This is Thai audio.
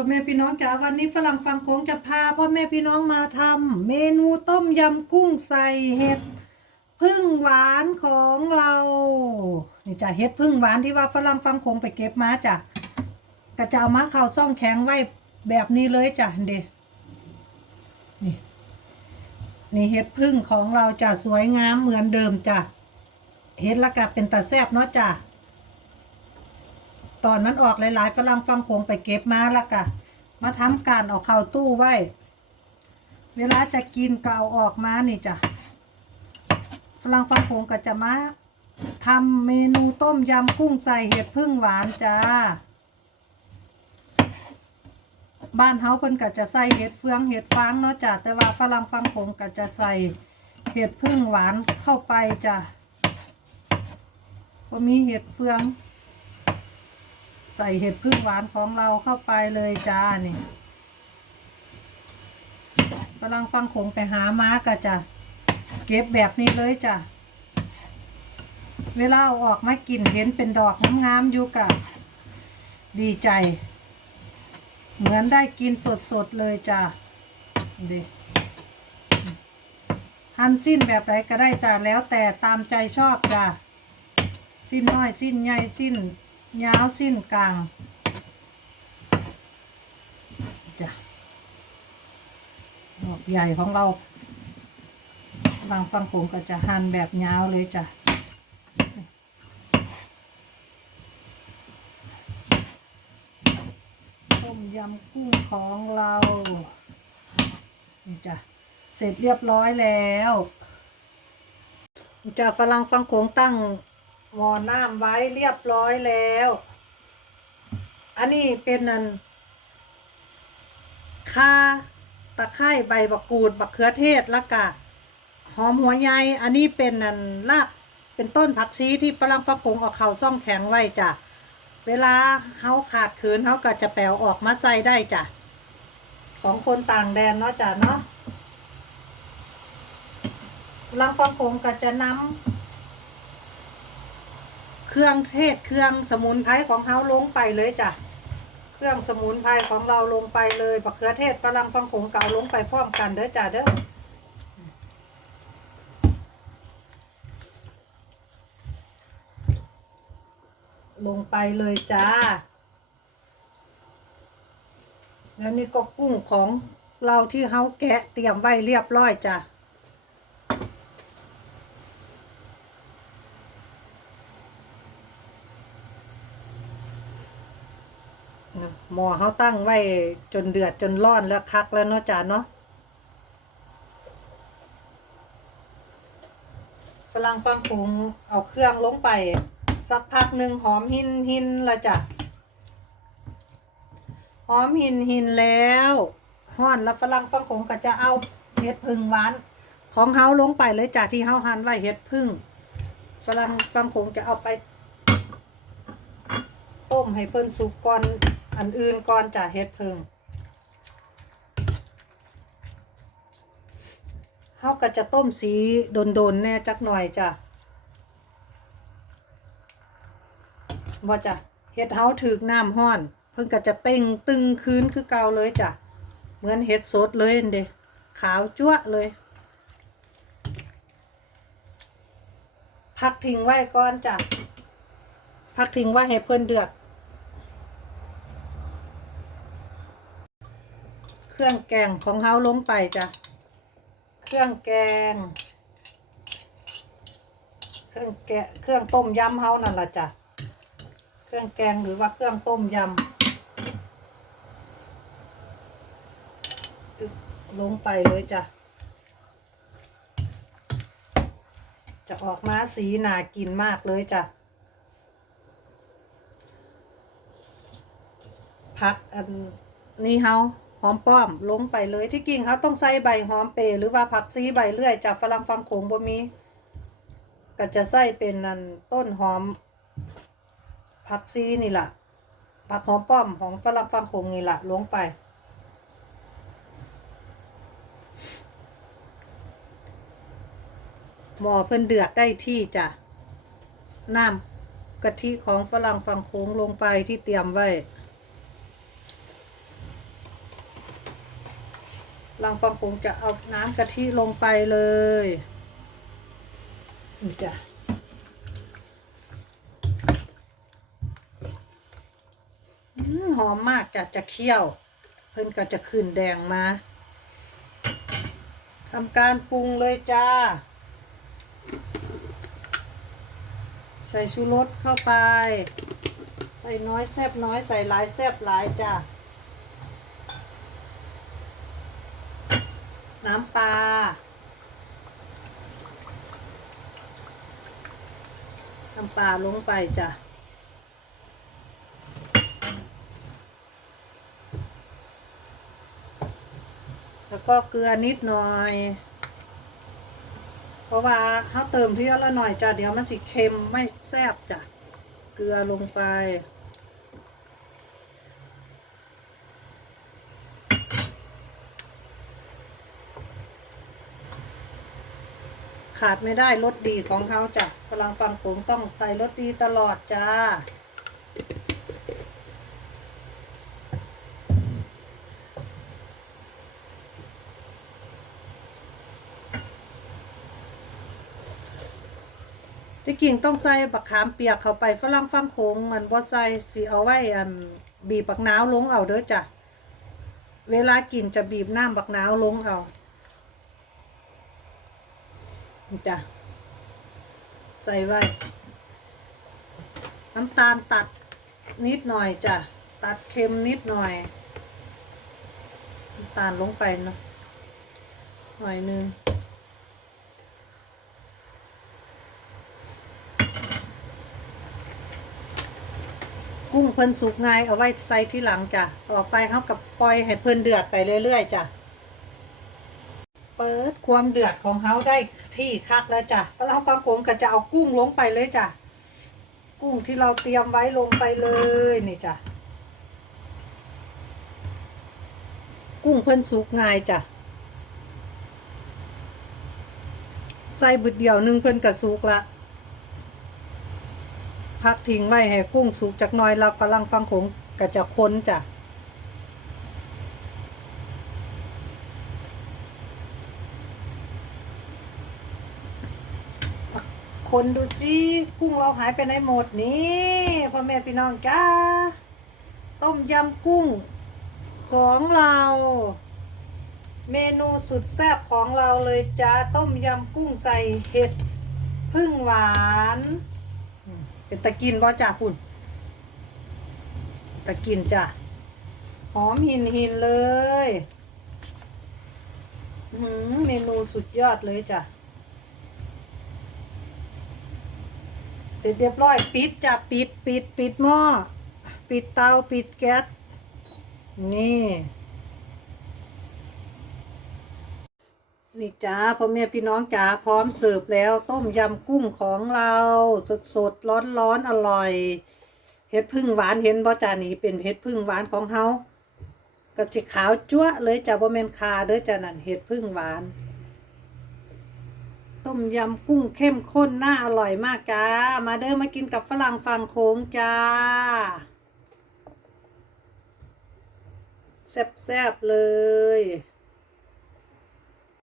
พ่อแม่พี่น้องจ๋าวันนี้ฝรั่งฟังโค้งจะพาพ่อแม่พี่น้องมาทำเมนูต้มยำกุ้งใส่เห็ดพึ่งหวานของเรานี่จ้ะเห็ดพึ่งหวานที่ว่าฝรั่งฟังโค้งไปเก็บมาจ้ะกระจะเอามาเข้าซ่องแข็งไว้แบบนี้เลยจ้ะเดนี่นี่เห็ดพึ่งของเราจ้ะสวยงามเหมือนเดิมจ้ะเห็ดละกะเป็นตาแซบเนาะจ้ะ ตอนนั้นออกหลายๆฝรั่งฟังโขงไปเก็บมาแล้วก็มาทำการเออกเข้าตู้ไว้ เวลาจะกินก็เอาออกมานี่จ้ะฝรั่งฟังโขงก็จะมาทำเมนูต้มยำกุ้งใส่เห็ดพึ่งหวานจ้า บ้านเฮาเพิ่นก็จะใส่เห็ดเฟืองเห็ดฟางเนาะจ้ะแต่ว่าฝรั่งฟังโขงก็จะใส่เห็ดพึ่งหวานเข้าไปจ้ะพอมีเห็ดเฟือง ใส่เห็ดพึ่งหวานของเราเข้าไปเลยจ้านี่กำลังฟังคงไปหาม้าก็จะเก็บแบบนี้เลยจ้ะเวลาเอาออกมากินเห็นเป็นดอกงามๆอยู่กะดีใจ เหมือนได้กินสดๆเลยจ้ะดิหั่นสิ้นแบบไหนก็ได้จ้ะแล้วแต่ตามใจชอบจ้ะสิ้นน้อยสิ้นใหญ่สิ้น ยาวสิ้นกลางจ้ะดอกใหญ่ของเรา บางฟังผมก็จะหั่นแบบยาวเลยจ้ะต้มยำกุ้งของเรานี่จ้ะเสร็จเรียบร้อยแล้วจะฝรั่งฟังโขงตั้ง หมอน้ำไว้เรียบร้อยแล้ว อันนี้เป็นนันข่าตะไคร้ใบบักกูดบักเขือเทศล้วก็หอมหัวใหญ่อันนี้เป็นนันรากเป็นต้นผักชีที่ฝรั่งฟักผงออกเข่าซ่องแข็งไว้จ้ะเวลาเฮาขาดขืนเฮาก็จะแปลวออกมาใส่ได้จ้ะของคนต่างแดนเนาะจ้ะเนาะฝรั่งฟักผงก็จะนำ เครื่องเทศเครื่องสมุนไพรของเขาลงไปเลยจ้ะเครื่องสมุนไพรของเราลงไปเลยบักเขือเทศฝรั่งฟังผงเก่าลงไปพร้อมกันเด้อจ้ะเด้อลงไปเลยจ้า แล้วนี่ก็กุ้งของเราที่เขาแกะเตรียมไว้เรียบร้อยจ้ะ หม อเขาตั้งไว้จนเดือดจนร้อนแล้วคักแล้วเนาะจ้าเนาะฝรั่งฟังผงเอาเครื่องลงไป สักพักหนึ่งหอมหินหินละจ้ะหอมหินหินแล้วห่อนแล้วฝรั่งฟังผงก็จะเอาเห็ดพึ่งหวาน ของเขาลงไปเลยจ้ะที่เขาหั่นไว้เห็ดพึ่งฝรั่งฟังผงจะเอาไป ต้มให้เพิ่นสุกก่อน อันอื่นก่อนจะเฮ็ดเพิงเฮาก็จะต้มสีโดนๆแน่จักหน่อยจ้ะว่าจ้ะเฮ็ดเฮาถึกน้ำห้อน เพิ่นก็จะเต่งตึงคืนคือเก่าเลยจ้ะเหมือนเฮ็ดสดเลยเด้ขาวจั๊วเลย พักทิ้งไว้ก่อนจ้ะพักทิ้งไว้ให้เพิ่นเดือด เครื่องแกงของเฮาลงไปจ้ะ เครื่องแกง เครื่องแกเครื่องต้มยำเฮานั่นละจ้ะ เครื่องแกงหรือว่าเครื่องต้มยำลงไปเลยจ้ะ จะออกมาสีน่ากินมากเลยจ้ะผักอันนี้เฮา หอมป้อมลงไปเลยที่กิ่งเขาต้องใส่ใบหอมเปรหรือว่าผักซีใบเลื่อยจากฝรั่งฟังโขงบ่มีก็จะใส่เป็นนันต้นหอมผักซีนี่แหละผักหอมป้อมของฝรั่งฟังโขงนี่แหละลงไป หม้อเพิ่นเดือดได้ที่จ้ะน้ำกะทิของฝรั่งฟังโขงลงไปที่เตรียมไว้ ลังฟังคงจะเอาน้ำกะทิลงไปเลยนี่จ้ะหอมมากจ้ะจะเคี่ยว เพิ่นก็จะขึ้นแดงมาทำการปรุงเลยจ้า ใส่ชูรสเข้าไป ใส่น้อยแซบน้อยใส่หลายแซบหลายจ้ะ น้ำปลาน้ำปลาลงไปจ้ะแล้วก็เกลือนิดหน่อย เพราะว่าเขาเติมเที่ยวละหน่อยจ้ะเดี๋ยวมันสิเค็มไม่แซ่บจ้ะ เกลือลงไป ขาดไม่ได้รสดีของเขาจ้ะพลังฟังผมต้องใส่รสดีตลอดจ้าที่กิ่งต้องใส่บักขามเปียกเข้าไปฝรั่งฟังโคงมันบ่ใส่สิเอาไว้อันบีบบักน้าวลงเอาเด้อจ้ะ เวลากินจะบีบน้ำบักน้าวลงเอา จ้ะใส่ไว้ น้ำตาลตัดนิดหน่อยจ้ะ ตัดเค็มนิดหน่อย น้ำตาลลงไปเนาะหน่อยหนึงกุ้งเพิ่นสุกง่ายเอาไว้ใส่ที่หลังจ้ะ ต่อไปเขากับปล่อยให้เพิ่นเดือดไปเรื่อยๆจ้ะ เปิดความเดือดของเขาได้ที่คักแล้วจ้ะแล้วเราฟังโกงก็จะเอากุ้งลงไปเลยจ้ะ กุ้งที่เราเตรียมไว้ลงไปเลยนี่จ้ะ กุ้งเพิ่นสุกง่ายจ้ะ ใส่บึดเดียวหนึงเพิ่นก็สุกละ พักทิ้งไว้ให้กุ้งสุกจากน้อยแล้วฝรั่งฟังโขงก็จะค้นจ้ะ คนดูสิกุ้งเราหายไปไหนหมดนี่พ่อแม่พี่น้องจ้าต้มยำกุ้งของเรา เมนูสุดแซ่บของเราเลยจ้าต้มยำกุ้งใส่เห็ดพึ่งหวาน เป็นตะกินบ่จ้าคุณตะกินจ้ะหอมหินหินเลยเมนูสุดยอดเลยจ้ะ เสร็จเรียบร้อย ปิดจะปิดปิดปิดหม้อ ปิดเตาปิดแก๊ส นี่ นี่จ้าพ่อแม่พี่น้องจ๋าพร้อมเสิร์ฟแล้ว ต้มยำกุ้งของเรา สดสดร้อนร้อนอร่อยเห็ดพึ่งหวานเห็นบ่จานี่เป็นเห็ดพึ่งหวานของเฮากระจิขาวจั๊วเลยจ้าบ่แม่นคาเด้อจ้านั่นเห็ดพึ่งหวาน ต้มยำกุ้งเข้มข้นน่าอร่อยมากจ้า มาเดินมากินกับฝรั่งฟังโค้งจ้า แซ่บๆเลย